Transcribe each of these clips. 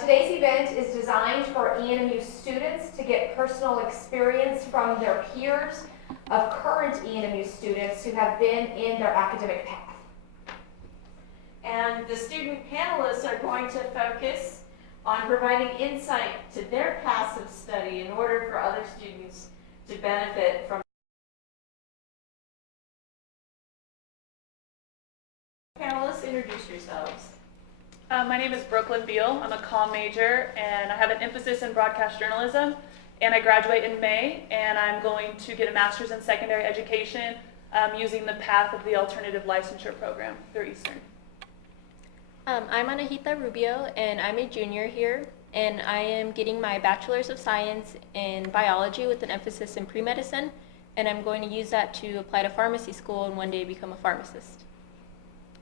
Today's event is designed for ENMU students to get personal experience from their peers of current ENMU students who have been in their academic path. And the student panelists are going to focus on providing insight to their paths of study in order for other students to benefit from. Panelists, introduce yourselves. My name is Brooklyn Beal. I'm a comm major, and I have an emphasis in broadcast journalism, and I graduate in May, and I'm going to get a master's in secondary education using the path of the alternative licensure program through Eastern. I'm Anahita Rubio, and I'm a junior here, and I am getting my Bachelor's of Science in Biology with an emphasis in pre-medicine, and I'm going to use that to apply to pharmacy school and one day become a pharmacist.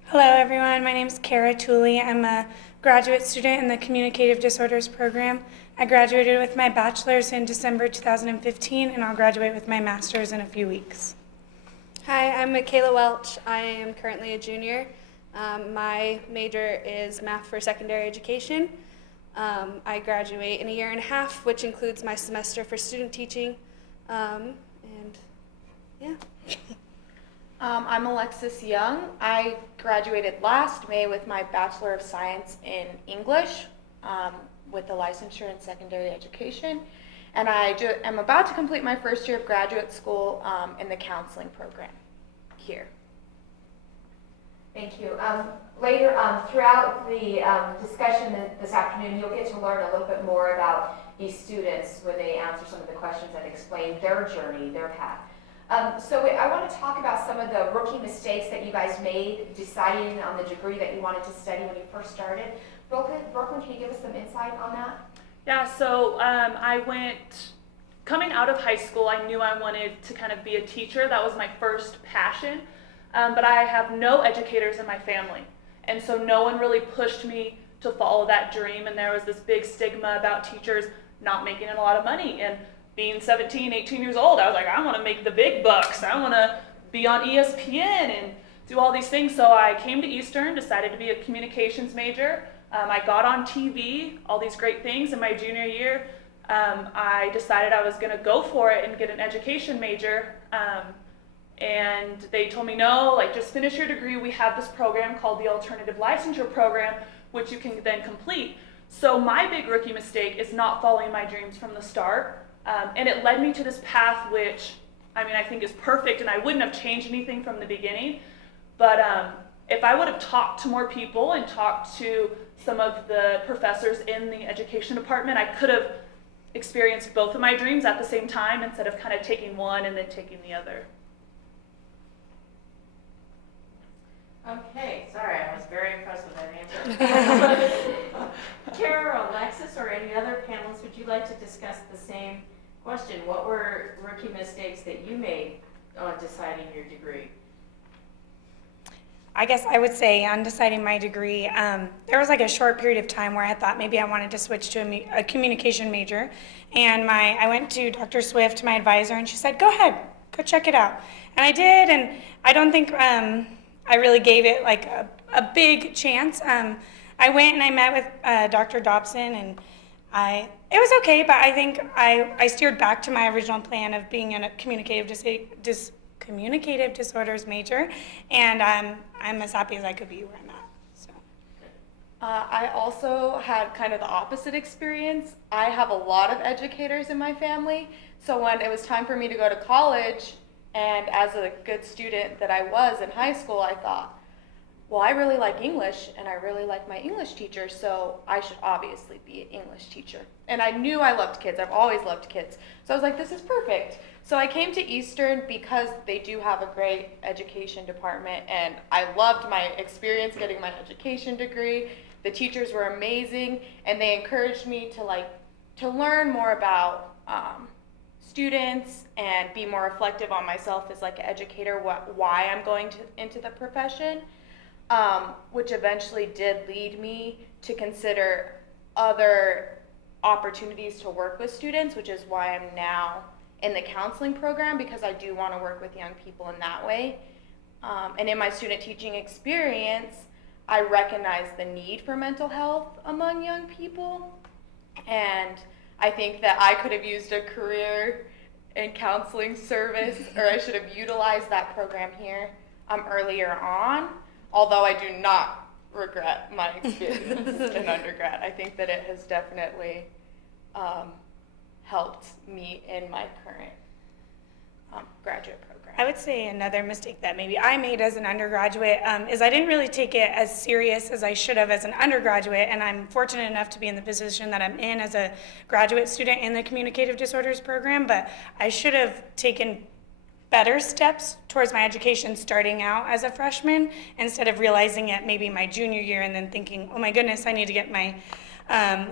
Hello everyone, my name is Kara Tooley. I'm a graduate student in the Communicative Disorders program. I graduated with my bachelor's in December 2015, and I'll graduate with my master's in a few weeks. Hi, I'm Michaela Welch. I am currently a junior. My major is math for secondary education. I graduate in a year and a half, which includes my semester for student teaching. And yeah. I'm Alexis Young. I graduated last May with my Bachelor of Science in English with a licensure in secondary education. And I am about to complete my first year of graduate school in the counseling program here. Thank you. Later, throughout the discussion this afternoon, you'll get to learn a little bit more about these students when they answer some of the questions and explain their journey, their path. So I want to talk about some of the rookie mistakes that you guys made deciding on the degree that you wanted to study when you first started. Brooklyn, can you give us some insight on that? Yeah, so coming out of high school, I knew I wanted to kind of be a teacher. That was my first passion. But I have no educators in my family. And so no one really pushed me to follow that dream. And there was this big stigma about teachers not making a lot of money. And being 17, 18 years old, I was like, I want to make the big bucks. I want to be on ESPN and do all these things. So I came to Eastern, decided to be a communications major. I got on TV, all these great things. In my junior year, I decided I was going to go for it and get an education major. And they told me, no, just finish your degree. We have this program called the Alternative Licensure Program, which you can then complete. So my big rookie mistake is not following my dreams from the start. And it led me to this path, which, I think is perfect, and I wouldn't have changed anything from the beginning. But if I would have talked to more people and talked to some of the professors in the education department, I could have experienced both of my dreams at the same time instead of kind of taking one and then taking the other. Okay, sorry, I was very impressed with that answer. Kara or Alexis or any other panelists, would you like to discuss the same question? What were rookie mistakes that you made on deciding your degree? I guess I would say on deciding my degree, there was a short period of time where I thought maybe I wanted to switch to a communication major. And I went to Dr. Swift, my advisor, and she said, go ahead, go check it out. And I did, and I don't think I really gave it a big chance. I went and I met with Dr. Dobson, and it was okay, but I think I steered back to my original plan of being in a communicative disorders major, and I'm as happy as I could be where I'm at. So. I also had kind of the opposite experience. I have a lot of educators in my family, so when it was time for me to go to college, and as a good student that I was in high school, I thought, well, I really like English, and I really like my English teacher, so I should obviously be an English teacher. And I knew I loved kids. I've always loved kids. So I was like, this is perfect. So I came to Eastern because they do have a great education department, and I loved my experience getting my education degree. The teachers were amazing, and they encouraged me to learn more about students and be more reflective on myself as an educator, why I'm going into the profession. Which eventually did lead me to consider other opportunities to work with students, which is why I'm now in the counseling program, because I do want to work with young people in that way. And in my student teaching experience, I recognize the need for mental health among young people, and I think that I could have used a career in counseling service, or I should have utilized that program here earlier on, although I do not regret my experience in undergrad. I think that it has definitely helped me in my current graduate program. I would say another mistake that maybe I made as an undergraduate is I didn't really take it as serious as I should have as an undergraduate, and I'm fortunate enough to be in the position that I'm in as a graduate student in the communicative disorders program, but I should have taken better steps towards my education starting out as a freshman instead of realizing it maybe my junior year and then thinking, oh my goodness, I need to get my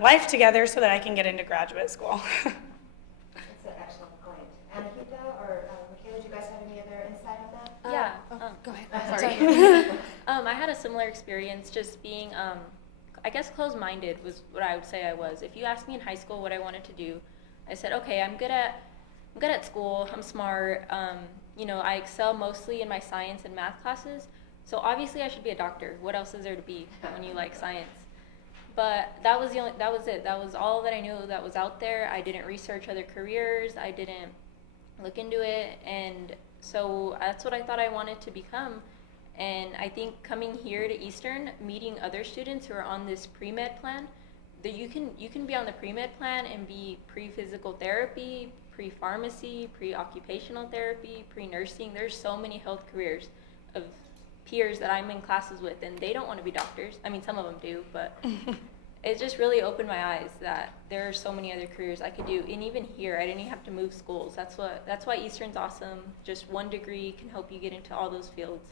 life together so that I can get into graduate school. That's an excellent point. Anahita or Michaela, do you guys have any other insight on that? Yeah. Go ahead. Sorry. I had a similar experience just being, I guess closed-minded was what I would say I was. If you asked me in high school what I wanted to do, I said, okay, I'm good at school, I'm smart, I excel mostly in my science and math classes, so obviously I should be a doctor. What else is there to be when you like science? But that was it. That was all that I knew that was out there. I didn't research other careers. I didn't look into it, and so that's what I thought I wanted to become. And I think coming here to Eastern, meeting other students who are on this pre-med plan, that you can be on the pre-med plan and be pre-physical therapy, pre-pharmacy, pre-occupational therapy, pre-nursing. There's so many health careers of peers that I'm in classes with, and they don't want to be doctors. I mean, some of them do, but it just really opened my eyes that there are so many other careers I could do. And even here, I didn't even have to move schools. That's why Eastern's awesome. Just one degree can help you get into all those fields.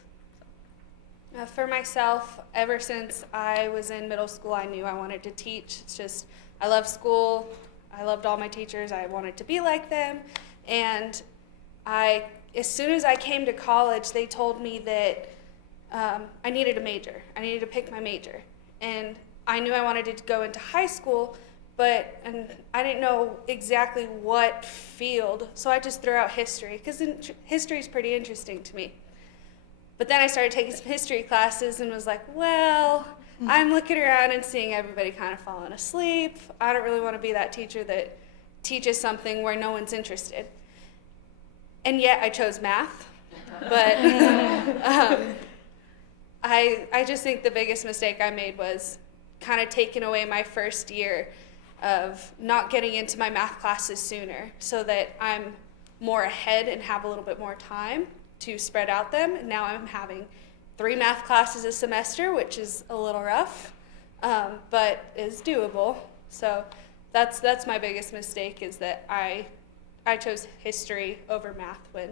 For myself, ever since I was in middle school, I knew I wanted to teach. It's just, I love school. I loved all my teachers. I wanted to be like them. And as soon as I came to college, they told me that I needed a major. I needed to pick my major. And I knew I wanted to go into high school, and I didn't know exactly what field, so I just threw out history, because history is pretty interesting to me. But then I started taking some history classes and was like, well, I'm looking around and seeing everybody kind of falling asleep. I don't really want to be that teacher that teaches something where no one's interested. And yet I chose math. But I just think the biggest mistake I made was kind of taking away my first year of not getting into my math classes sooner, so that I'm more ahead and have a little bit more time to spread out them. And now I'm having 3 math classes a semester, which is a little rough, but is doable. So that's my biggest mistake, is that I chose history over math when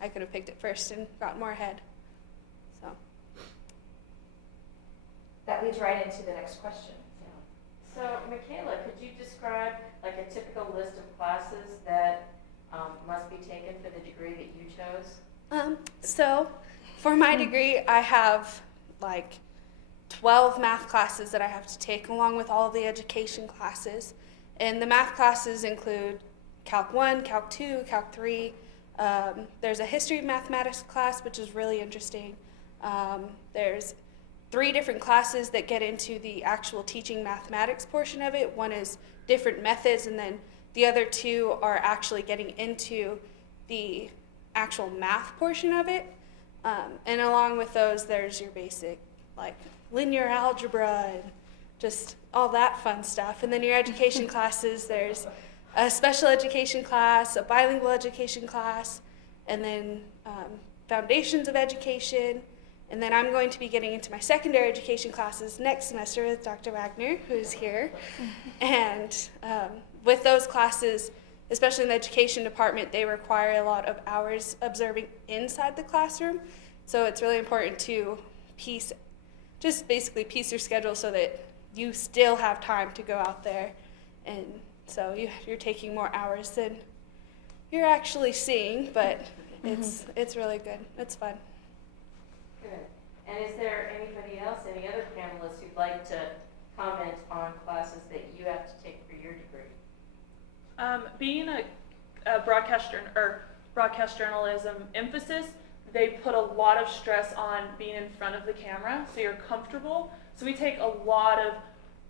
I could have picked it first and gotten more ahead. So That leads right into the next question. So, Michaela, could you describe like a typical list of classes that must be taken for the degree that you chose? So for my degree, I have like 12 math classes that I have to take, along with all of the education classes. And the math classes include Calc 1, Calc 2, Calc 3. There's a history of mathematics class, which is really interesting. There's 3 different classes that get into the actual teaching mathematics portion of it. One is different methods, and then the other 2 are actually getting into the actual math portion of it. And along with those, there's your basic like linear algebra and just all that fun stuff. And then your education classes, there's a special education class, a bilingual education class, and then foundations of education. And then I'm going to be getting into my secondary education classes next semester with Dr. Wagner, who's here. And with those classes, especially in the education department, they require a lot of hours observing inside the classroom. So it's really important to basically piece your schedule so that you still have time to go out there. And so you're taking more hours than you're actually seeing, but it's really good. It's fun. Good. And is there anybody else, any other panelists who'd like to comment on classes that you have to take for your degree? Being a broadcast journalism emphasis, they put a lot of stress on being in front of the camera, so you're comfortable. So we take a lot of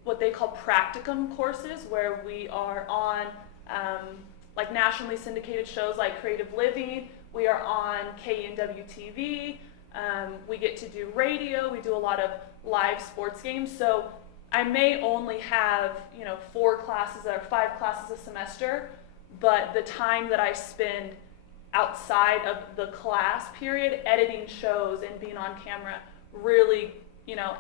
what they call practicum courses, where we are on like nationally syndicated shows like Creative Living. We are on KNW TV. We get to do radio. We do a lot of live sports games. So I may only have 4 classes or 5 classes a semester, but the time that I spend outside of the class period editing shows and being on camera really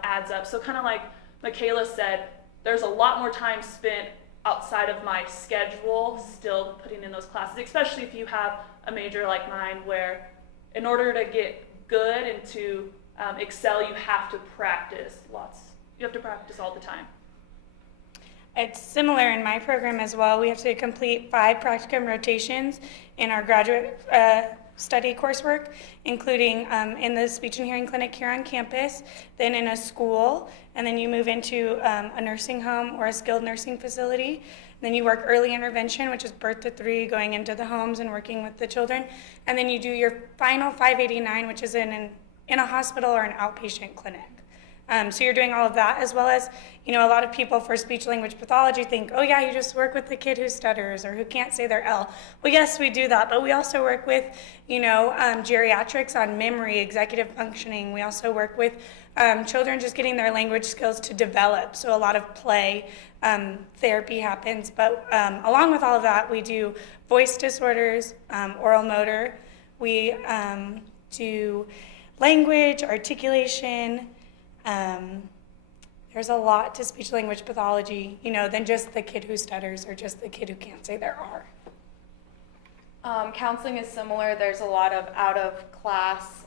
adds up. So kind of like Michaela said, there's a lot more time spent outside of my schedule still putting in those classes, especially if you have a major like mine, where in order to get good and to excel, you have to practice lots. You have to practice all the time. It's similar in my program as well. We have to complete 5 practicum rotations in our graduate study coursework, including in the speech and hearing clinic here on campus, then in a school, and then you move into a nursing home or a skilled nursing facility. Then you work early intervention, which is birth to 3, going into the homes and working with the children. And then you do your final 589, which is in a hospital or an outpatient clinic. So you're doing all of that, as well as, a lot of people for speech language pathology think, oh yeah, you just work with the kid who stutters or who can't say their L. Well, yes, we do that, but we also work with, geriatrics on memory, executive functioning. We also work with children just getting their language skills to develop. So a lot of play therapy happens. But along with all of that, we do voice disorders, oral motor. We do language, articulation. There's a lot to speech language pathology, than just the kid who stutters or just the kid who can't say their R. Counseling is similar. There's a lot of out-of-class,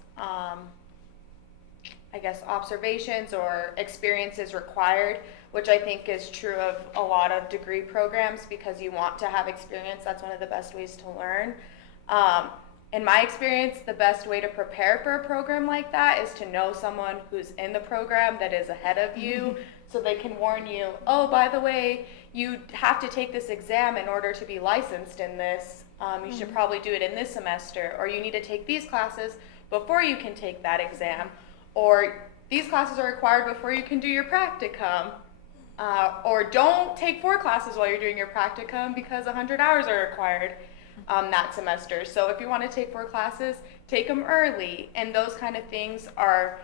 observations or experiences required, which I think is true of a lot of degree programs, because you want to have experience. That's one of the best ways to learn. In my experience, the best way to prepare for a program like that is to know someone who's in the program that is ahead of you, so they can warn you, oh, by the way, you have to take this exam in order to be licensed in this. You should probably do it in this semester, or you need to take these classes before you can take that exam, or these classes are required before you can do your practicum, or don't take 4 classes while you're doing your practicum because 100 hours are required that semester. So if you want to take 4 classes, take them early. And those kind of things are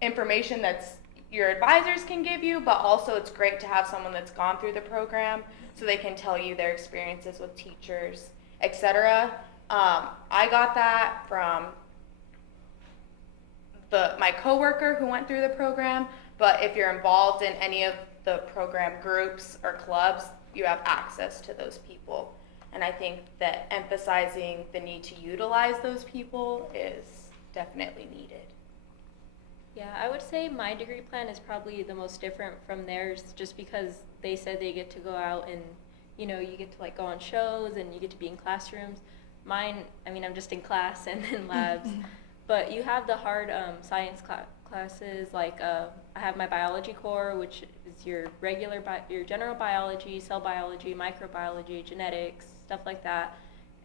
information that's your advisors can give you, but also it's great to have someone that's gone through the program so they can tell you their experiences with teachers, etc. I got that from my coworker who went through the program, but if you're involved in any of the program groups or clubs, you have access to those people. And I think that emphasizing the need to utilize those people is definitely needed. Yeah, I would say my degree plan is probably the most different from theirs, just because they said they get to go out and, you get to go on shows and you get to be in classrooms. Mine, I'm just in class and in labs, but you have the hard science classes, I have my biology core, which is your regular, your general biology, cell biology, microbiology, genetics, stuff like that.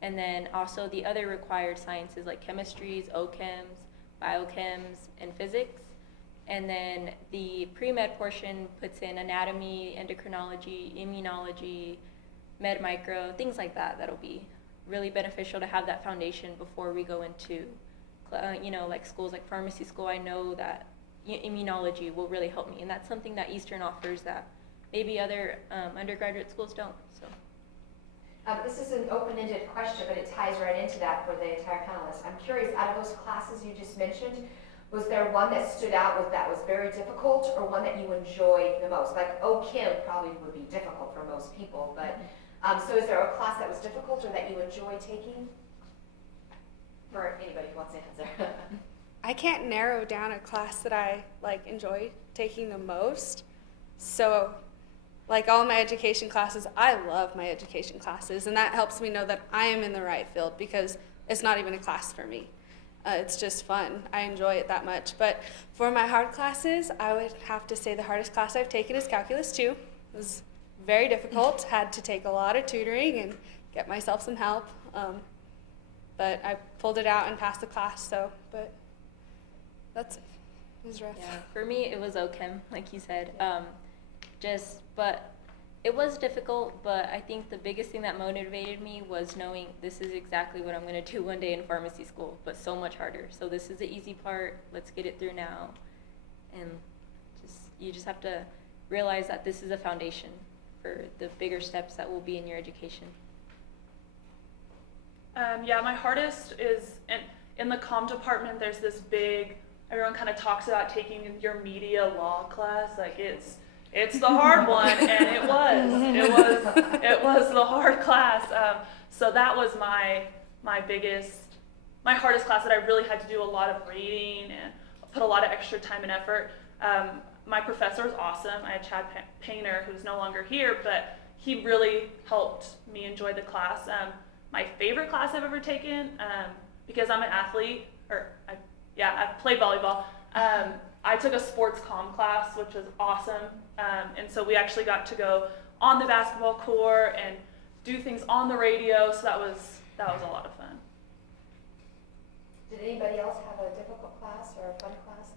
And then also the other required sciences like chemistries, OChems, biochems, and physics. And then the pre-med portion puts in anatomy, endocrinology, immunology, med micro, things like that. That'll be really beneficial to have that foundation before we go into schools like pharmacy school. I know that immunology will really help me, and that's something that Eastern offers that maybe other undergraduate schools don't. So this is an open-ended question, but it ties right into that for the entire panelists. I'm curious, out of those classes you just mentioned, was there one that stood out that was very difficult, or one that you enjoyed the most? Like OChem probably would be difficult for most people, but so is there a class that was difficult or that you enjoyed taking? For anybody who wants to answer. I can't narrow down a class that I enjoy taking the most. So all my education classes, I love my education classes, and that helps me know that I am in the right field, because it's not even a class for me. It's just fun. I enjoy it that much. But for my hard classes, I would have to say the hardest class I've taken is Calculus 2. It was very difficult. Had to take a lot of tutoring and get myself some help. but I pulled it out and passed the class. So, but it was rough. Yeah, for me it was OChem, like you said. But it was difficult, but I think the biggest thing that motivated me was knowing this is exactly what I'm going to do one day in pharmacy school, but so much harder. So this is the easy part. Let's get it through now. And you just have to realize that this is a foundation for the bigger steps that will be in your education. Yeah, my hardest is in the comm department. There's this big, everyone kind of talks about taking your media law class. Like it's the hard one, and it was the hard class. So that was my hardest class that I really had to do a lot of reading and put a lot of extra time and effort. My professor was awesome. I had Chad Painter, who's no longer here, but he really helped me enjoy the class. My favorite class I've ever taken, because I'm an athlete, I play volleyball. I took a sports comm class, which was awesome. And so we actually got to go on the basketball court and do things on the radio. So that was a lot of fun. Did anybody else have a difficult class or a fun class?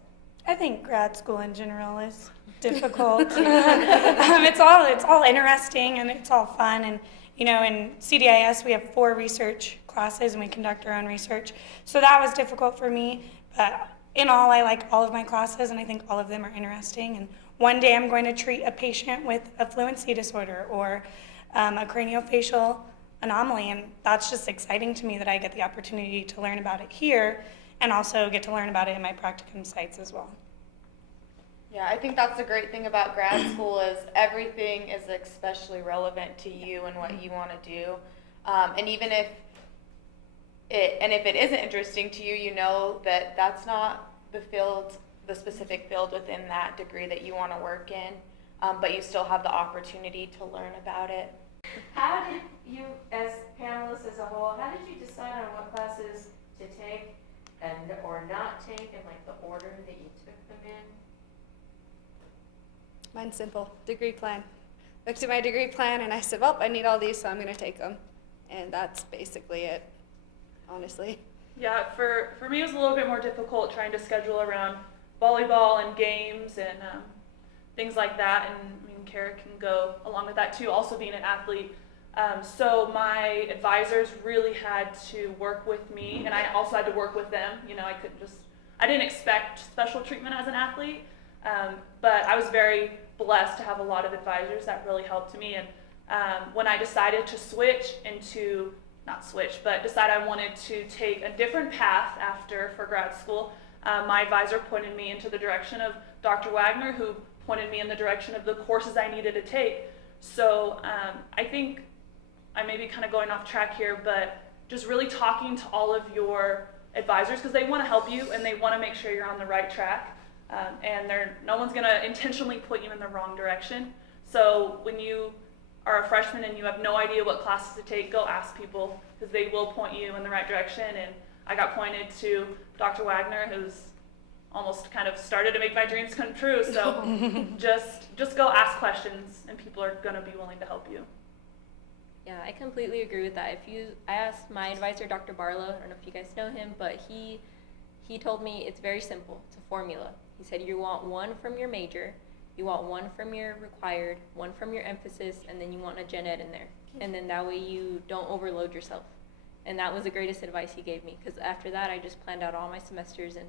I think grad school in general is difficult. It's all interesting and it's all fun. And you know, in CDIS we have 4 research classes and we conduct our own research. So that was difficult for me. But in all, I like all of my classes and I think all of them are interesting. And one day I'm going to treat a patient with a fluency disorder or a craniofacial anomaly, and that's just exciting to me that I get the opportunity to learn about it here and also get to learn about it in my practicum sites as well. Yeah, I think that's the great thing about grad school is everything is especially relevant to you and what you want to do. And even if it isn't interesting to you, you know that that's not the specific field within that degree that you want to work in, but you still have the opportunity to learn about it. How did you, as panelists as a whole, how did you decide on what classes to take or not take, and like the order that you took them in? Mine's simple. Degree plan. Looked at my degree plan and I said, well, I need all these, so I'm going to take them. And that's basically it, honestly. Yeah, for me it was a little bit more difficult trying to schedule around volleyball and games and things like that. And I mean, Kara can go along with that too, also being an athlete. So my advisors really had to work with me, and I also had to work with them. You know, I didn't expect special treatment as an athlete, but I was very blessed to have a lot of advisors that really helped me. And when I decided to decide I wanted to take a different path for grad school, my advisor pointed me into the direction of Dr. Wagner, who pointed me in the direction of the courses I needed to take. So I think I may be kind of going off track here, but just really talking to all of your advisors, because they want to help you and they want to make sure you're on the right track. And no one's going to intentionally put you in the wrong direction. So when you are a freshman and you have no idea what classes to take, go ask people, because they will point you in the right direction. And I got pointed to Dr. Wagner, who's almost kind of started to make my dreams come true. So just go ask questions, and people are going to be willing to help you. Yeah, I completely agree with that. I asked my advisor, Dr. Barlow, I don't know if you guys know him, but he told me it's very simple. It's a formula. He said you want 1 from your major, you want 1 from your required, 1 from your emphasis, and then you want a gen ed in there. And then that way you don't overload yourself. And that was the greatest advice he gave me, because after that I just planned out all my semesters and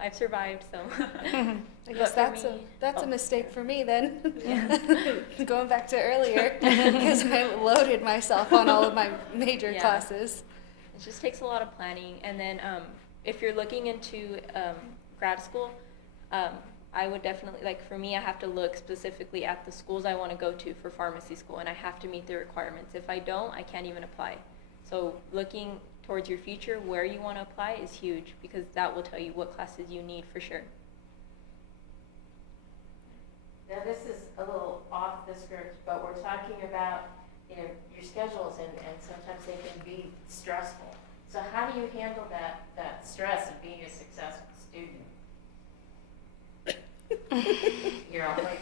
I've survived, so. I guess that's a mistake for me then. Yeah. Going back to earlier, because I loaded myself on all of my major classes. It just takes a lot of planning. And then if you're looking into grad school, I would definitely, like for me, I have to look specifically at the schools I want to go to for pharmacy school, and I have to meet the requirements. If I don't, I can't even apply. So looking towards your future, where you want to apply is huge, because that will tell you what classes you need for sure. Now this is a little off the script, but we're talking about, you know, your schedules, and sometimes they can be stressful. So how do you handle that stress of being a successful student? You're all like,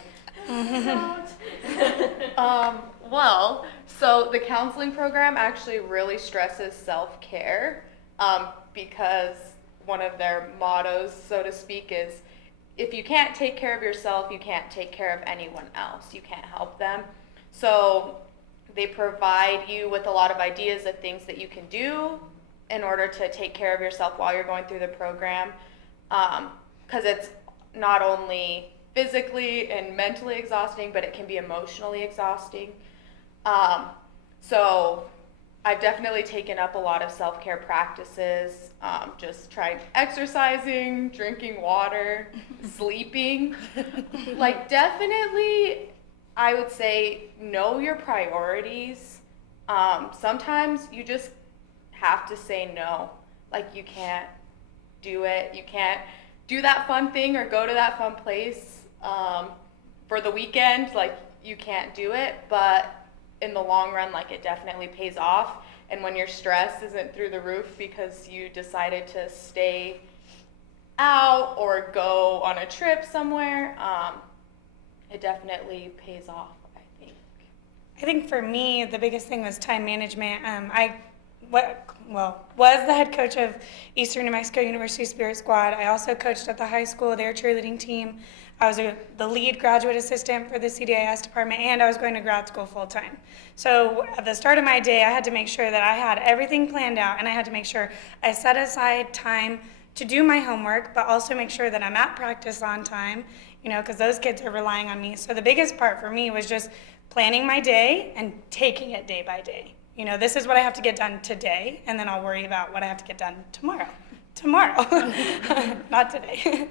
don't. Well, So the counseling program actually really stresses self-care because one of their mottos, so to speak, is if you can't take care of yourself, you can't take care of anyone else. You can't help them. So they provide you with a lot of ideas of things that you can do in order to take care of yourself while you're going through the program, because it's not only physically and mentally exhausting, but it can be emotionally exhausting. So I've definitely taken up a lot of self-care practices, just trying exercising, drinking water, sleeping. Like definitely, I would say know your priorities. Sometimes you just have to say no. Like you can't do it. You can't do that fun thing or go to that fun place for the weekend. Like you can't do it, but in the long run, like it definitely pays off. And when your stress isn't through the roof because you decided to stay out or go on a trip somewhere, it definitely pays off, I think. I think for me, the biggest thing was time management. Was the head coach of Eastern New Mexico University Spirit Squad. I also coached at the high school, their cheerleading team. I was the lead graduate assistant for the CDIS department, and I was going to grad school full time. So at the start of my day, I had to make sure that I had everything planned out, and I had to make sure I set aside time to do my homework, but also make sure that I'm at practice on time, because those kids are relying on me. So the biggest part for me was just planning my day and taking it day by day. This is what I have to get done today, and then I'll worry about what I have to get done tomorrow. Not today.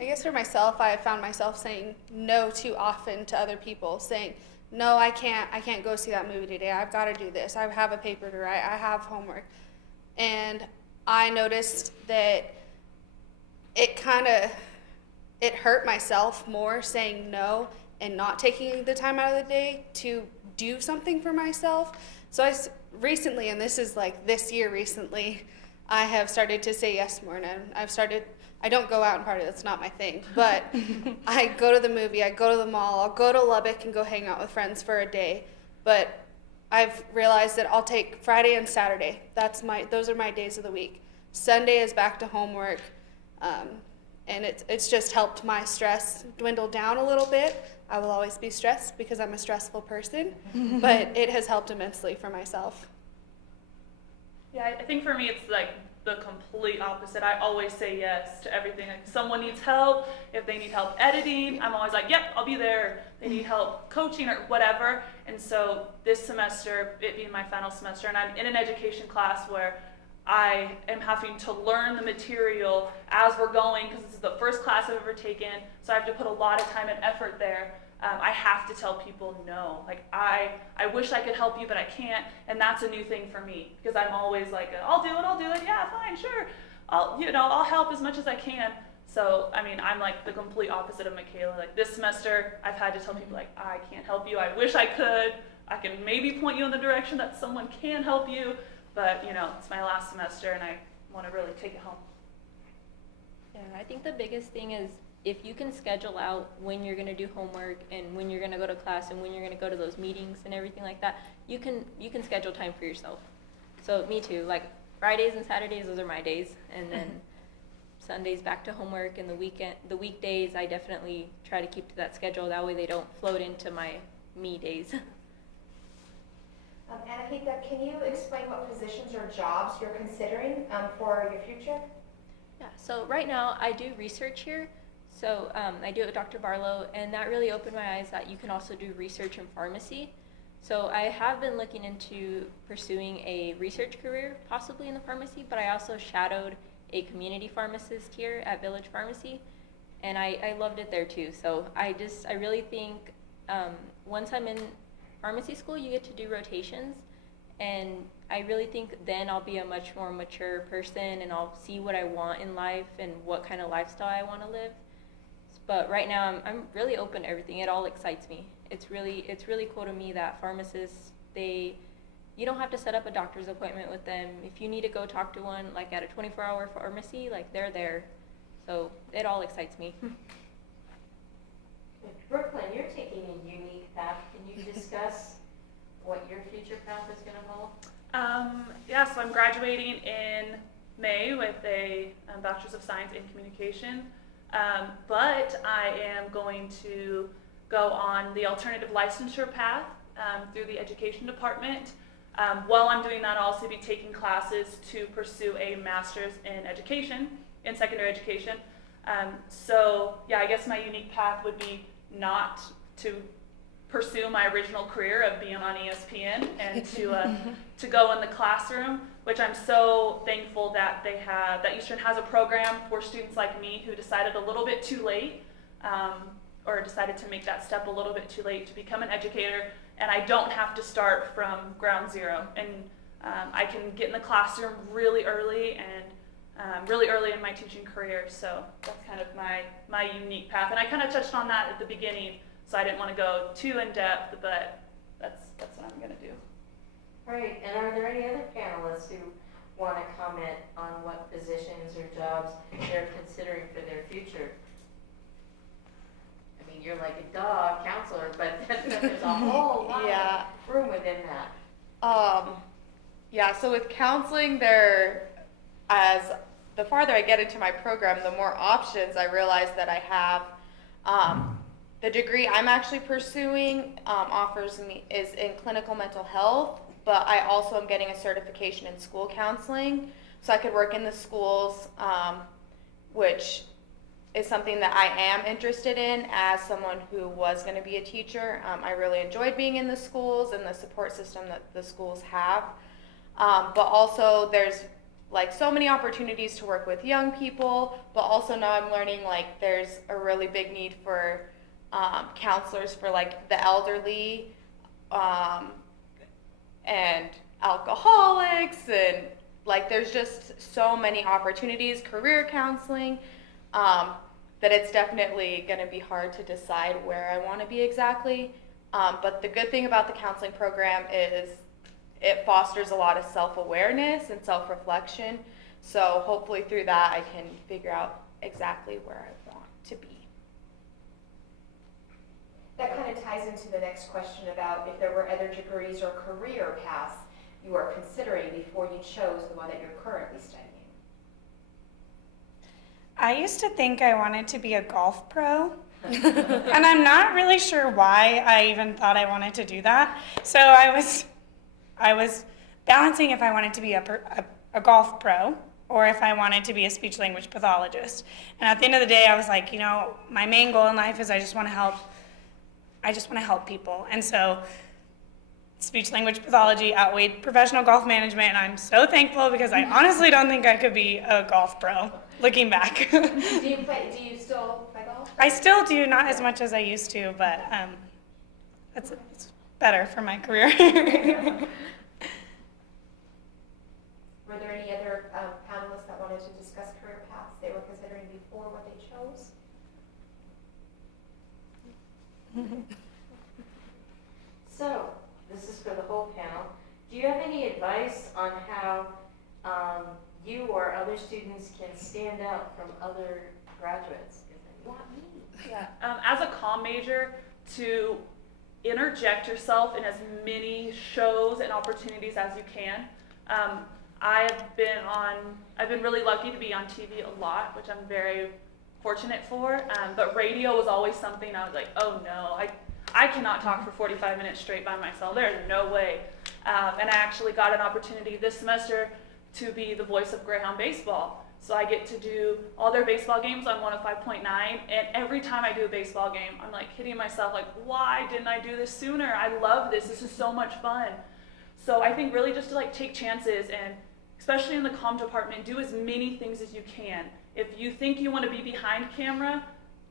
I guess for myself, I found myself saying no too often to other people, saying, no, I can't go see that movie today. I've got to do this. I have a paper to write. I have homework. And I noticed that it hurt myself more saying no and not taking the time out of the day to do something for myself. So recently, and this is like this year recently, I have started to say yes more. And I don't go out and party, that's not my thing. But I go to the movie, I go to the mall, I'll go to Lubbock and go hang out with friends for a day. But I've realized that I'll take Friday and Saturday. Those are my days of the week. Sunday is back to homework. And it's just helped my stress dwindle down a little bit. I will always be stressed because I'm a stressful person, but it has helped immensely for myself. Yeah, I think for me it's like the complete opposite. I always say yes to everything. Like, someone needs help, if they need help editing, I'm always like, yep, I'll be there. They need help coaching or whatever. And so this semester, it being my final semester, and I'm in an education class where I am having to learn the material as we're going because this is the first class I've ever taken, so I have to put a lot of time and effort there. I have to tell people no. Like, I wish I could help you, but I can't, and that's a new thing for me because I'm always like, I'll do it, yeah, fine, sure. I'll help as much as I can. So, I mean, I'm like the complete opposite of Michaela. Like, this semester, I've had to tell people, like, I can't help you. I wish I could. I can maybe point you in the direction that someone can help you. But, it's my last semester, and I want to really take it home. Yeah, I think the biggest thing is if you can schedule out when you're going to do homework and when you're going to go to class and when you're going to go to those meetings and everything like that, you can schedule time for yourself. So me too. Like Fridays and Saturdays, those are my days, and then Sundays back to homework, and the weekdays I definitely try to keep to that schedule. That way they don't float into my me days. Anahita, can you explain what positions or jobs you're considering for your future? Yeah, so right now I do research here. So I do it with Dr. Barlow, and that really opened my eyes that you can also do research in pharmacy. So I have been looking into pursuing a research career, possibly in the pharmacy, but I also shadowed a community pharmacist here at Village Pharmacy, and I loved it there too. So I really think once I'm in pharmacy school, you get to do rotations, and I really think then I'll be a much more mature person, and I'll see what I want in life and what kind of lifestyle I want to live. But right now, I'm really open to everything. It all excites me. It's really cool to me that pharmacists, you don't have to set up a doctor's appointment with them. If you need to go talk to one, like at a 24-hour pharmacy, like they're there. So it all excites me. Brooklyn, you're taking a unique path. Can you discuss what you're is going to hold? Yeah, so I'm graduating in May with a Bachelor's of Science in Communication, but I am going to go on the alternative licensure path through the education department. While I'm doing that, I'll also be taking classes to pursue a master's in education, in secondary education. So yeah, I guess my unique path would be not to pursue my original career of being on ESPN and to go in the classroom, which I'm so thankful that that Eastern has a program for students like me who decided a little bit too late, or decided to make that step a little bit too late to become an educator, and I don't have to start from ground zero, and I can get in the classroom really early and really early in my teaching career. So that's kind of my unique path, and I kind of touched on that at the beginning, so I didn't want to go too in depth, but that's what I'm going to do. Right, and are there any other panelists who want to comment on what positions or jobs they're considering for their future? I mean, you're like a dog counselor, but there's a whole lot Yeah. of room within that. Yeah, so with counseling, as the farther I get into my program, the more options I realize that I have. The degree I'm actually pursuing is in clinical mental health, but I also am getting a certification in school counseling, so I could work in the schools, which is something that I am interested in as someone who was going to be a teacher. I really enjoyed being in the schools and the support system that the schools have, but also there's like so many opportunities to work with young people, but also now I'm learning like there's a really big need for counselors for like the elderly and alcoholics, and like there's just so many opportunities, career counseling, that it's definitely going to be hard to decide where I want to be exactly. But the good thing about the counseling program is it fosters a lot of self-awareness and self-reflection. So hopefully through that I can figure out exactly where I want to be. That kind of ties into the next question about if there were other degrees or career paths you were considering before you chose the one that you're currently studying. I used to think I wanted to be a golf pro, and I'm not really sure why I even thought I wanted to do that. So I was balancing if I wanted to be a golf pro or if I wanted to be a speech language pathologist. And at the end of the day, I was like, you know, my main goal in life is I just want to help people. And so speech language pathology outweighed professional golf management, and I'm so thankful because I honestly don't think I could be a golf pro, looking back. Do you still play golf? I still do, not as much as I used to, but it's better for my career. Were there any other panelists that wanted to discuss career paths they were considering before what they chose? So, this is for the whole panel. Do you have any advice on how you or other students can stand out from other graduates? If they want me. Yeah. As a comm major, to interject yourself in as many shows and opportunities as you can. I've been really lucky to be on TV a lot, which I'm very fortunate for. But radio was always something I was like, oh no, I cannot talk for 45 minutes straight by myself. There's no way. And I actually got an opportunity this semester to be the voice of Greyhound baseball. So I get to do all their baseball games on 105.9, and every time I do a baseball game, I'm like hitting myself like, why didn't I do this sooner? I love this. This is so much fun. So I think really just to like take chances, and especially in the comm department, do as many things as you can. If you think you want to be behind camera,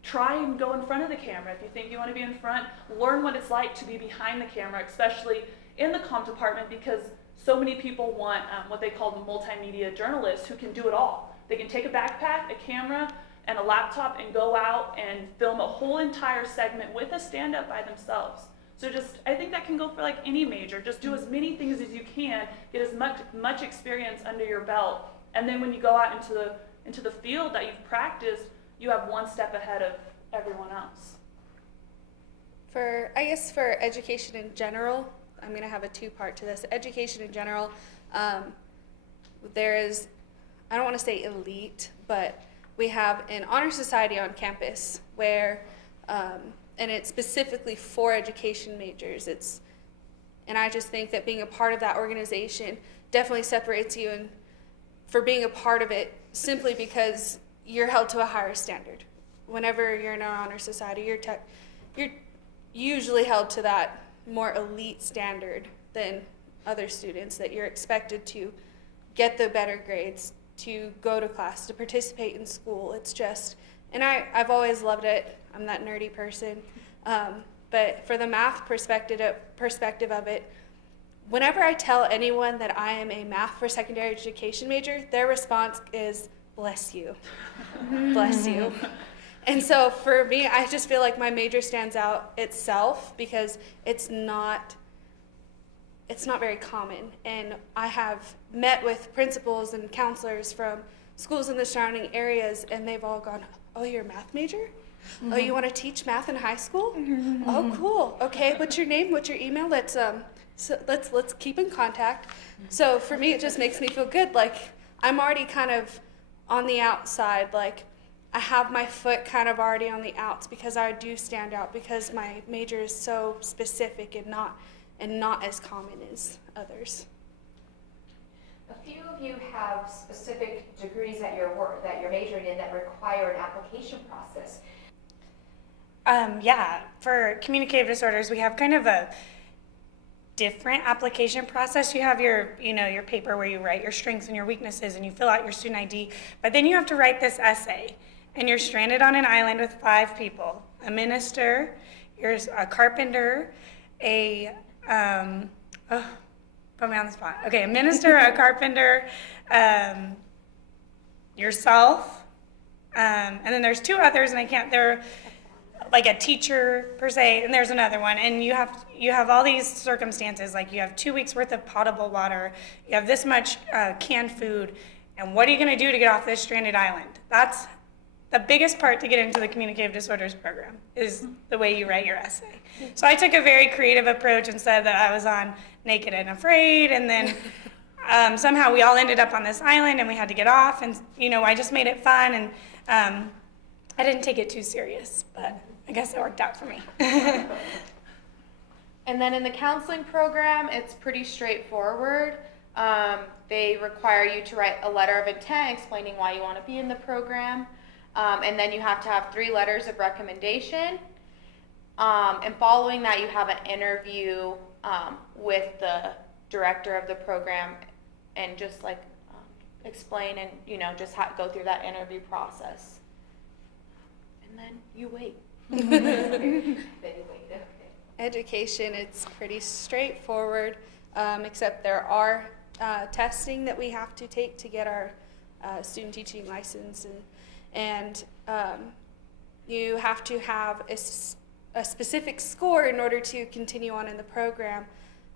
try and go in front of the camera. If you think you want to be in front, learn what it's like to be behind the camera, especially in the comm department, because so many people want what they call the multimedia journalists who can do it all. They can take a backpack, a camera, and a laptop and go out and film a whole entire segment with a stand-up by themselves. So I think that can go for like any major. Just do as many things as you can, get as much experience under your belt, and then when you go out into the field that you've practiced, you have one step ahead of everyone else. For education in general, I'm going to have a two-part to this. Education in general, there is, I don't want to say elite, but we have an honor society on campus where, and it's specifically for education majors. And I just think that being a part of that organization definitely separates you and for being a part of it simply because you're held to a higher standard. Whenever you're in our honor society, you're usually held to that more elite standard than other students, that you're expected to get the better grades, to go to class, to participate in school. It's just, and I've always loved it. I'm that nerdy person. But for the math perspective of it, whenever I tell anyone that I am a math for secondary education major, their response is, bless you, bless you. And so for me, I just feel like my major stands out itself because it's not very common. And I have met with principals and counselors from schools in the surrounding areas, and they've all gone, oh, you're a math major? Oh, you want to teach math in high school? Oh, cool. Okay, what's your name? What's your email? Let's keep in contact. So for me, it just makes me feel good. Like I'm already kind of on the outside. Like I have my foot kind of already on the outs because I do stand out because my major is so specific and not as common as others. A few of you have specific degrees that you're majoring in that require an application process. Yeah, for communicative disorders, we have kind of a different application process. You have your paper where you write your strengths and your weaknesses and you fill out your student ID, but then you have to write this essay, and you're stranded on an island with 5 people, a minister, you're a carpenter, put me on the spot. Okay, a minister, a carpenter, yourself, and then there's 2 others, and they're like a teacher per se, and there's another one, and you have all these circumstances, like you have 2 weeks worth of potable water, you have this much canned food, and what are you going to do to get off this stranded island? That's the biggest part to get into the communicative disorders program, is the way you write your essay. So I took a very creative approach and said that I was on Naked and Afraid, and then somehow we all ended up on this island and we had to get off, and I just made it fun, and I didn't take it too serious, but I guess it worked out for me. And then in the counseling program, it's pretty straightforward. They require you to write a letter of intent explaining why you want to be in the program. And then you have to have 3 letters of recommendation. And following that, you have an interview with the director of the program and just like explain and, just go through that interview process. And then you wait. Education, it's pretty straightforward, except there are testing that we have to take to get our student teaching license, and you have to have a specific score in order to continue on in the program.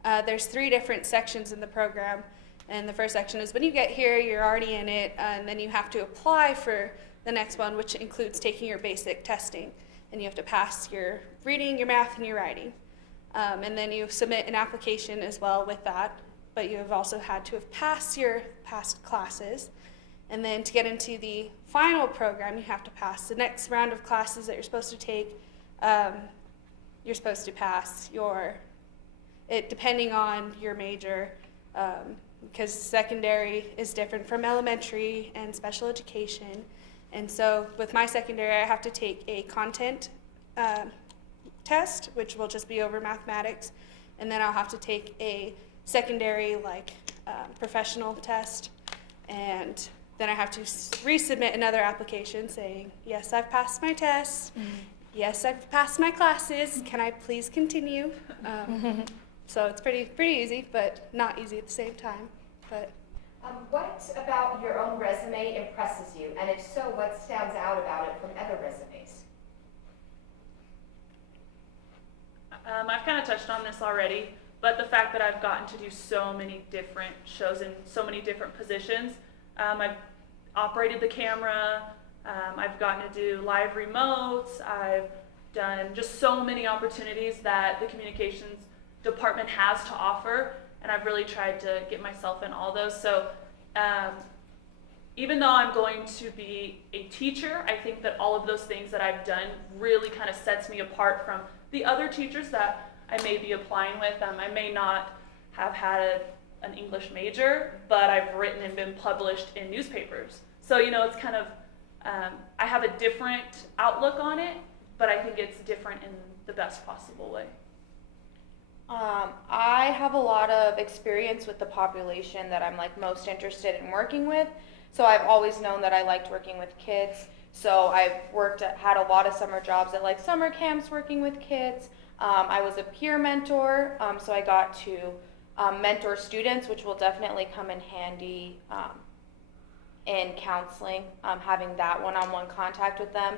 There's 3 different sections in the program, and the first section is when you get here, you're already in it, and then you have to apply for the next one, which includes taking your basic testing. And you have to pass your reading, your math, and your writing. And then you submit an application as well with that, but you have also had to have passed your past classes. And then to get into the final program, you have to pass the next round of classes that you're supposed to take. You're supposed to pass depending on your major, because secondary is different from elementary and special education. And so with my secondary, I have to take a content test, which will just be over mathematics, and then I'll have to take a secondary professional test, and then I have to resubmit another application saying, yes, I've passed my tests, yes, I've passed my classes, can I please continue? So it's pretty easy, but not easy at the same time. But What about your own resume impresses you? And if so, what stands out about it from other resumes? I've kind of touched on this already, but the fact that I've gotten to do so many different shows in so many different positions. I've operated the camera, I've gotten to do live remotes, I've done just so many opportunities that the communications department has to offer, and I've really tried to get myself in all those. So even though I'm going to be a teacher, I think that all of those things that I've done really kind of sets me apart from the other teachers that I may be applying with. I may not have had an English major, but I've written and been published in newspapers. So, you know, it's kind of, I have a different outlook on it, but I think it's different in the best possible way. I have a lot of experience with the population that I'm like most interested in working with. So I've always known that I liked working with kids. So I've had a lot of summer jobs at like summer camps working with kids. I was a peer mentor, so I got to mentor students, which will definitely come in handy in counseling, having that one-on-one contact with them.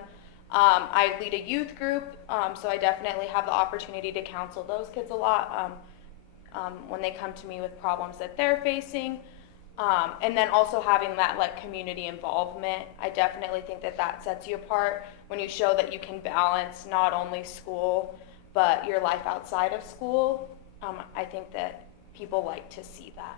I lead a youth group, so I definitely have the opportunity to counsel those kids a lot when they come to me with problems that they're facing. And then also having that like community involvement, I definitely think that that sets you apart when you show that you can balance not only school, but your life outside of school. I think that people like to see that.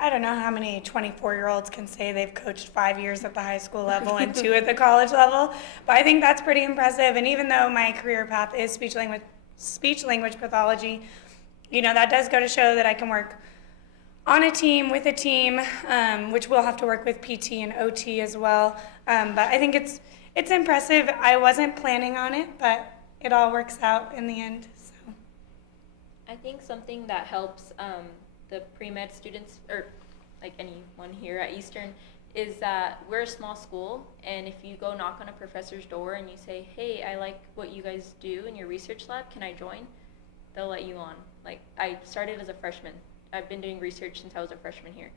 I don't know how many 24-year-olds can say they've coached 5 years at the high school level and 2 at the college level, but I think that's pretty impressive. And even though my career path is speech language pathology, you know, that does go to show that I can work on a team, with a team, which we'll have to work with PT and OT as well. But I think it's impressive. I wasn't planning on it, but it all works out in the end. So I think something that helps the pre-med students, or like anyone here at Eastern, is that we're a small school, and if you go knock on a professor's door and you say, hey, I like what you guys do in your research lab, can I join? They'll let you on. Like, I started as a freshman. I've been doing research since I was a freshman here.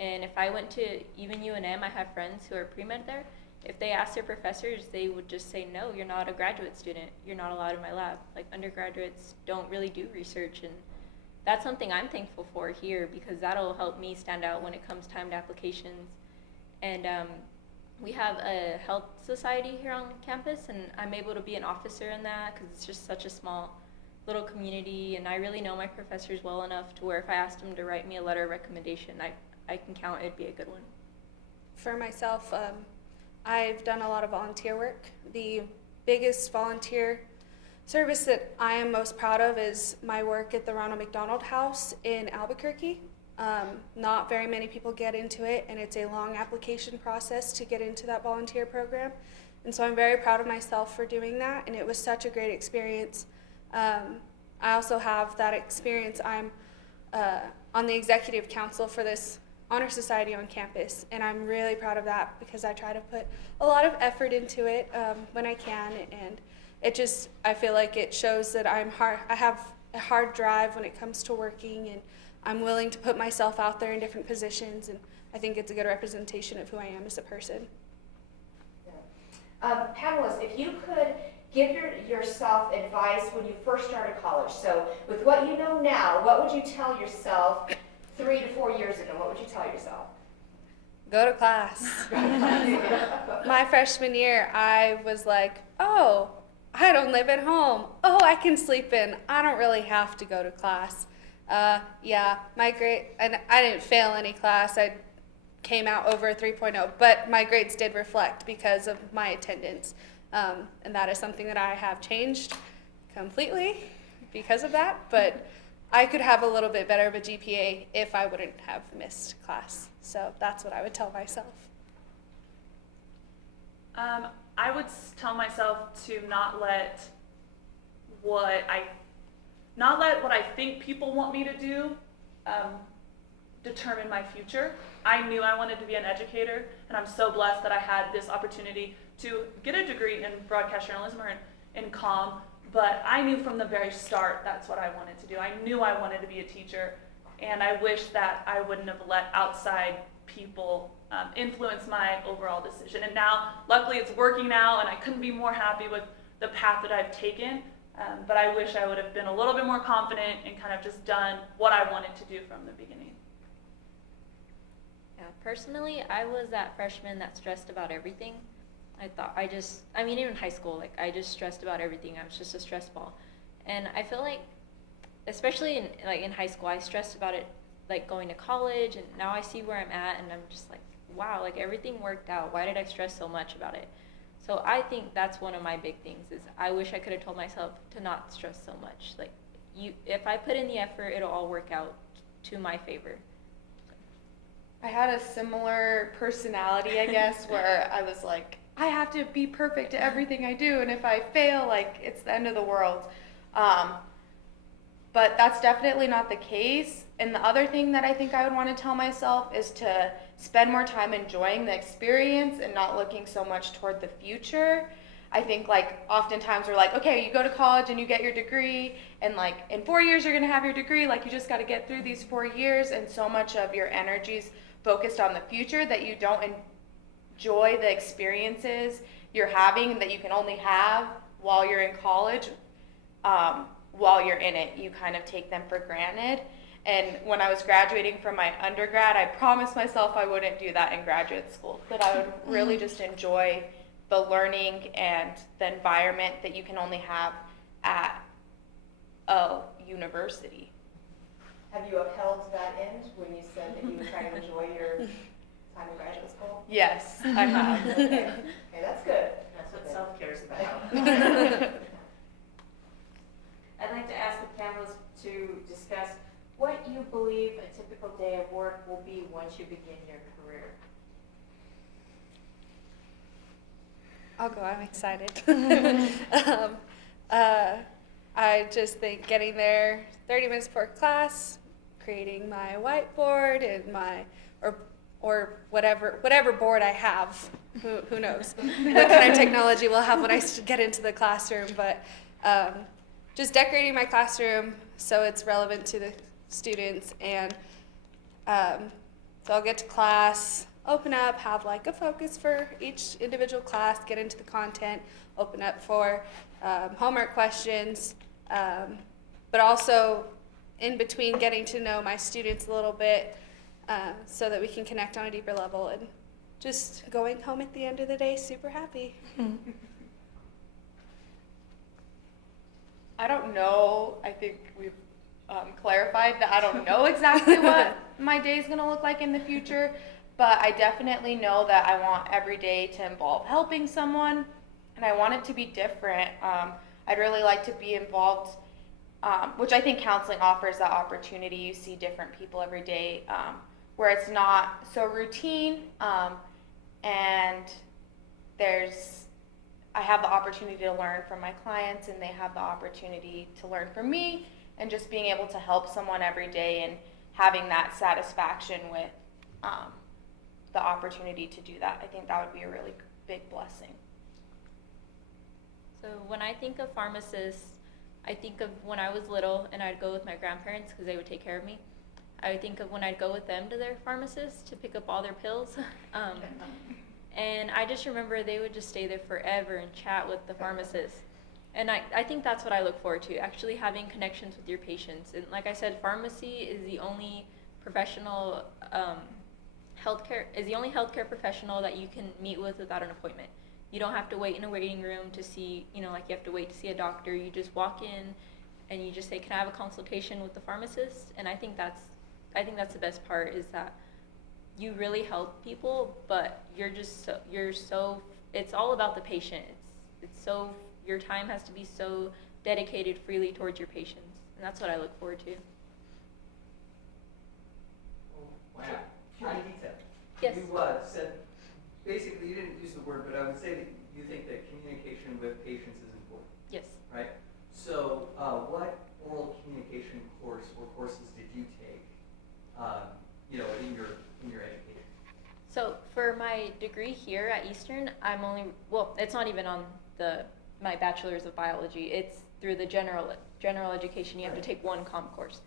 And if I went to even UNM, I have friends who are pre-med there. If they asked their professors, they would just say, no, you're not a graduate student. You're not allowed in my lab. Like, undergraduates don't really do research, and that's something I'm thankful for here, because that'll help me stand out when it comes time to applications. And we have a health society here on campus, and I'm able to be an officer in that because it's just such a small little community, and I really know my professors well enough to where if I asked them to write me a letter of recommendation, I can count it'd be a good one. For myself, I've done a lot of volunteer work. The biggest volunteer service that I am most proud of is my work at the Ronald McDonald House in Albuquerque. Not very many people get into it, and it's a long application process to get into that volunteer program. And so I'm very proud of myself for doing that, and it was such a great experience. I also have that experience. I'm on the executive council for this honor society on campus, and I'm really proud of that because I try to put a lot of effort into it when I can, and I feel like it shows that I have a hard drive when it comes to working, and I'm willing to put myself out there in different positions, and I think it's a good representation of who I am as a person. Panelists, if you could give yourself advice when you first started college. So with what you know now, what would you tell yourself 3 to 4 years ago? What would you tell yourself? Go to class. My freshman year, I was like, oh, I don't live at home. Oh, I can sleep in. I don't really have to go to class. Yeah, my grade, and I didn't fail any class. I came out over a 3.0, but my grades did reflect because of my attendance. And that is something that I have changed completely because of that, but I could have a little bit better of a GPA if I wouldn't have missed class. So that's what I would tell myself. I would tell myself to not let what I think people want me to do determine my future. I knew I wanted to be an educator, and I'm so blessed that I had this opportunity to get a degree in broadcast journalism or in comm, but I knew from the very start that's what I wanted to do. I knew I wanted to be a teacher, and I wish that I wouldn't have let outside people influence my overall decision. And now, luckily, it's working now, and I couldn't be more happy with the path that I've taken, but I wish I would have been a little bit more confident and kind of just done what I wanted to do from the beginning. Yeah, personally, I was that freshman that stressed about everything. Even in high school, I just stressed about everything. I was just a stress ball. And I feel like, especially in high school, I stressed about it, like going to college, and now I see where I'm at, and I'm just like, wow, like everything worked out. Why did I stress so much about it? So I think that's one of my big things is I wish I could have told myself to not stress so much. Like if I put in the effort, it'll all work out to my favor. I had a similar personality, I guess, where I was like, I have to be perfect at everything I do, and if I fail, like, it's the end of the world. But that's definitely not the case. And the other thing that I think I would want to tell myself is to spend more time enjoying the experience and not looking so much toward the future. I think, like, oftentimes we're like, okay, you go to college and you get your degree, and like in 4 years you're going to have your degree, like you just got to get through these 4 years, and so much of your energy's focused on the future that you don't enjoy the experiences you're having that you can only have while you're in college. While you're in it, you kind of take them for granted. And when I was graduating from my undergrad, I promised myself I wouldn't do that in graduate school, that I would really just enjoy the learning and the environment that you can only have at a university. Have you upheld that end when you said that you would try to enjoy your time in graduate school? Yes, I have. Okay, that's good. That's what self-care is about. I'd like to ask the panelists to discuss what you believe a typical day of work will be once you begin your career. I'll go, I'm excited. I just think getting there 30 minutes before class, creating my whiteboard and my, or whatever board I have, who knows what kind of technology we'll have when I get into the classroom, but just decorating my classroom so it's relevant to the students, and so I'll get to class, open up, have like a focus for each individual class, get into the content, open up for homework questions, but also in between getting to know my students a little bit so that we can connect on a deeper level, and just going home at the end of the day super happy. I don't know. I think we've clarified that I don't know exactly what my day is going to look like in the future, but I definitely know that I want every day to involve helping someone, and I want it to be different. I'd really like to be involved, which I think counseling offers that opportunity. You see different people every day where it's not so routine, and I have the opportunity to learn from my clients, and they have the opportunity to learn from me, and just being able to help someone every day and having that satisfaction with the opportunity to do that. I think that would be a really big blessing. So when I think of pharmacists, I think of when I was little and I'd go with my grandparents because they would take care of me. I would think of when I'd go with them to their pharmacist to pick up all their pills. And I just remember they would just stay there forever and chat with the pharmacist. And I think that's what I look forward to, actually having connections with your patients. And like I said, pharmacy is the only professional, healthcare professional that you can meet with without an appointment. You don't have to wait in a waiting room to see, like you have to wait to see a doctor. You just walk in and you just say, can I have a consultation with the pharmacist? And I think that's the best part, is that you really help people, but it's all about the patient. Your time has to be so dedicated freely towards your patients, and that's what I look forward to. Wow. Hi, Anita. Yes. You said, basically, you didn't use the word, but I would say that you think that communication with patients is important, Yes. right? So what oral communication course or courses did you take, in your education? So for my degree here at Eastern, it's not even on my bachelor's of biology. It's through the general education. You have to take one comp course.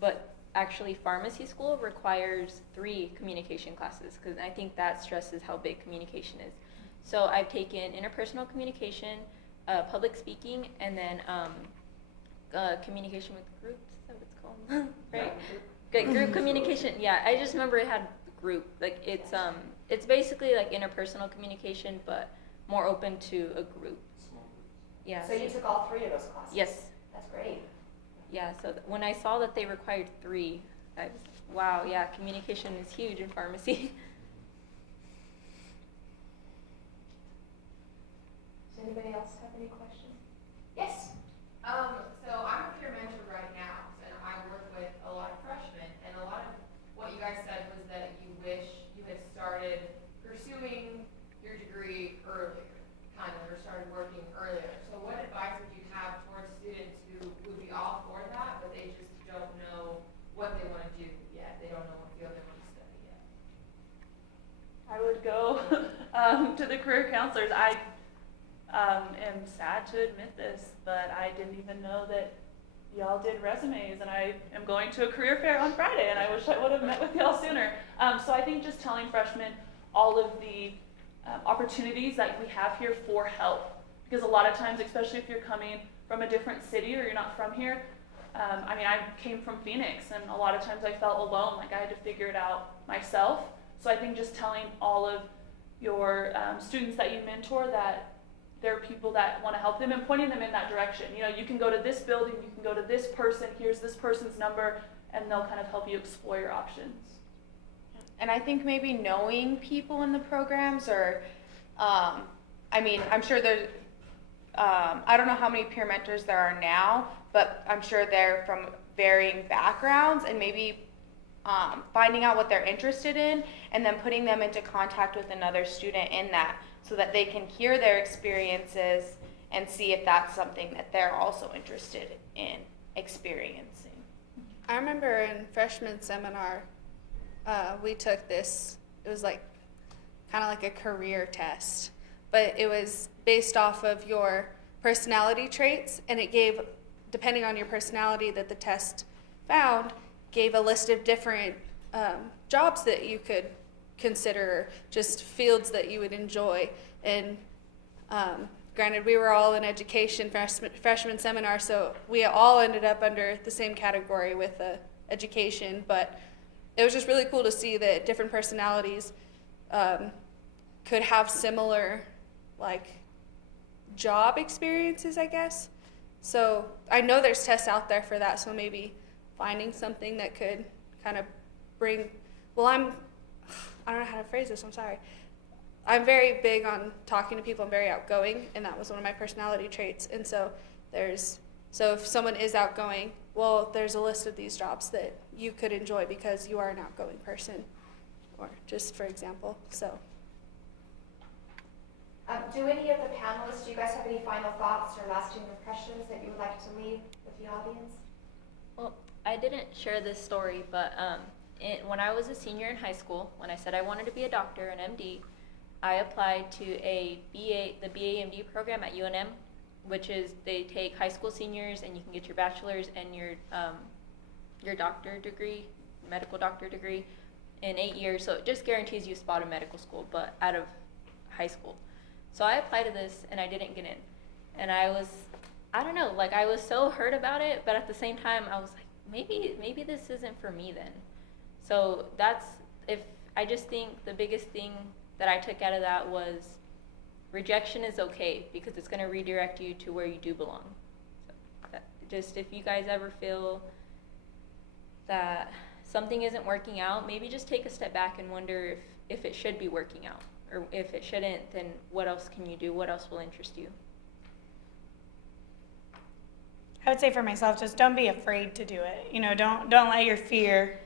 But actually pharmacy school requires 3 communication classes, because I think that stresses how big communication is. So I've taken interpersonal communication, public speaking, and then communication with groups, is that what it's called? Right? Good, group communication. Yeah, I just remember it had group. Like it's basically like interpersonal communication, but more open to a group. Small groups. Yeah. So you took all 3 of those classes? Yes. That's great. Yeah, so when I saw that they required 3, I was, wow, yeah, communication is huge in pharmacy. Does anybody else have any questions? Yes? So I'm a peer mentor right now, and I work with a lot of freshmen, and a lot of what you guys said was that you wish you had started pursuing your degree earlier, kind of, or started working earlier. So what advice would you have towards students who would be all for that, but they just don't know what they want to do yet? They don't know what field they want to study yet. I would go to the career counselors. I am sad to admit this, but I didn't even know that y'all did resumes, and I am going to a career fair on Friday, and I wish I would have met with y'all sooner. So I think just telling freshmen all of the opportunities that we have here for help, because a lot of times, especially if you're coming from a different city or you're not from here, I mean, I came from Phoenix, and a lot of times I felt alone, like I had to figure it out myself. So I think just telling all of your students that you mentor that there are people that want to help them and pointing them in that direction. You know, you can go to this building, you can go to this person, here's this person's number, and they'll kind of help you explore your options. And I think maybe knowing people in the programs, or, I mean, I'm sure there's, I don't know how many peer mentors there are now, but I'm sure they're from varying backgrounds, and maybe finding out what they're interested in and then putting them into contact with another student in that, so that they can hear their experiences and see if that's something that they're also interested in experiencing. I remember in freshman seminar, we took this, it was like kind of like a career test, but it was based off of your personality traits, and it gave, depending on your personality that the test found, gave a list of different jobs that you could consider, just fields that you would enjoy. And granted, we were all in education freshman seminar, so we all ended up under the same category with education, but it was just really cool to see that different personalities could have similar like job experiences, I guess. So I know there's tests out there for that, so maybe finding something that could kind of bring, well, I don't know how to phrase this, I'm sorry. I'm very big on talking to people. I'm very outgoing, and that was one of my personality traits. And so so if someone is outgoing, well, there's a list of these jobs that you could enjoy because you are an outgoing person, or just for example, so. Do any of the panelists, do you guys have any final thoughts or lasting impressions that you would like to leave with the audience? Well, I didn't share this story, but when I was a senior in high school, when I said I wanted to be a doctor, an MD, I applied to the BA/MD program at UNM, which is they take high school seniors and you can get your bachelor's and your doctor degree, medical doctor degree, in 8 years. So it just guarantees you a spot in medical school, but out of high school. So I applied to this and I didn't get in. And I was so hurt about it, but at the same time I was like, maybe this isn't for me then. So I just think the biggest thing that I took out of that was rejection is okay, because it's going to redirect you to where you do belong. So just if you guys ever feel that something isn't working out, maybe just take a step back and wonder if it should be working out. Or if it shouldn't, then what else can you do? What else will interest you? I would say for myself, just don't be afraid to do it. You know, don't let your fear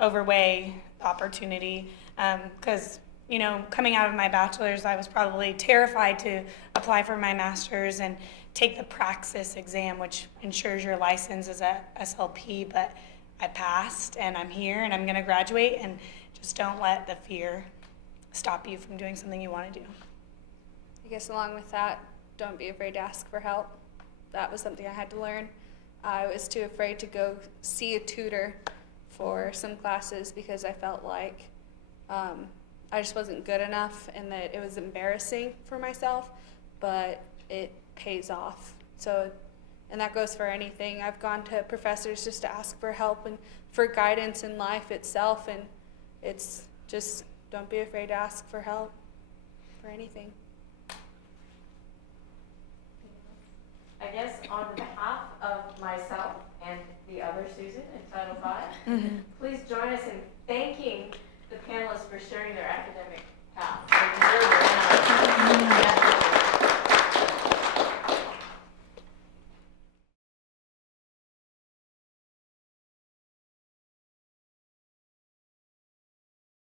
overweigh the opportunity. Because, you know, coming out of my bachelor's, I was probably terrified to apply for my master's and take the praxis exam, which ensures your license as a SLP. But I passed, and I'm here, and I'm going to graduate. And just don't let the fear stop you from doing something you want to do. I guess along with that, don't be afraid to ask for help. That was something I had to learn. I was too afraid to go see a tutor for some classes because I felt like I just wasn't good enough and that it was embarrassing for myself, but it pays off. So, and that goes for anything. I've gone to professors just to ask for help and for guidance in life itself, and it's just, don't be afraid to ask for help for anything. I guess on behalf of myself and the other Susan in Title V, please join us in thanking the panelists for sharing their academic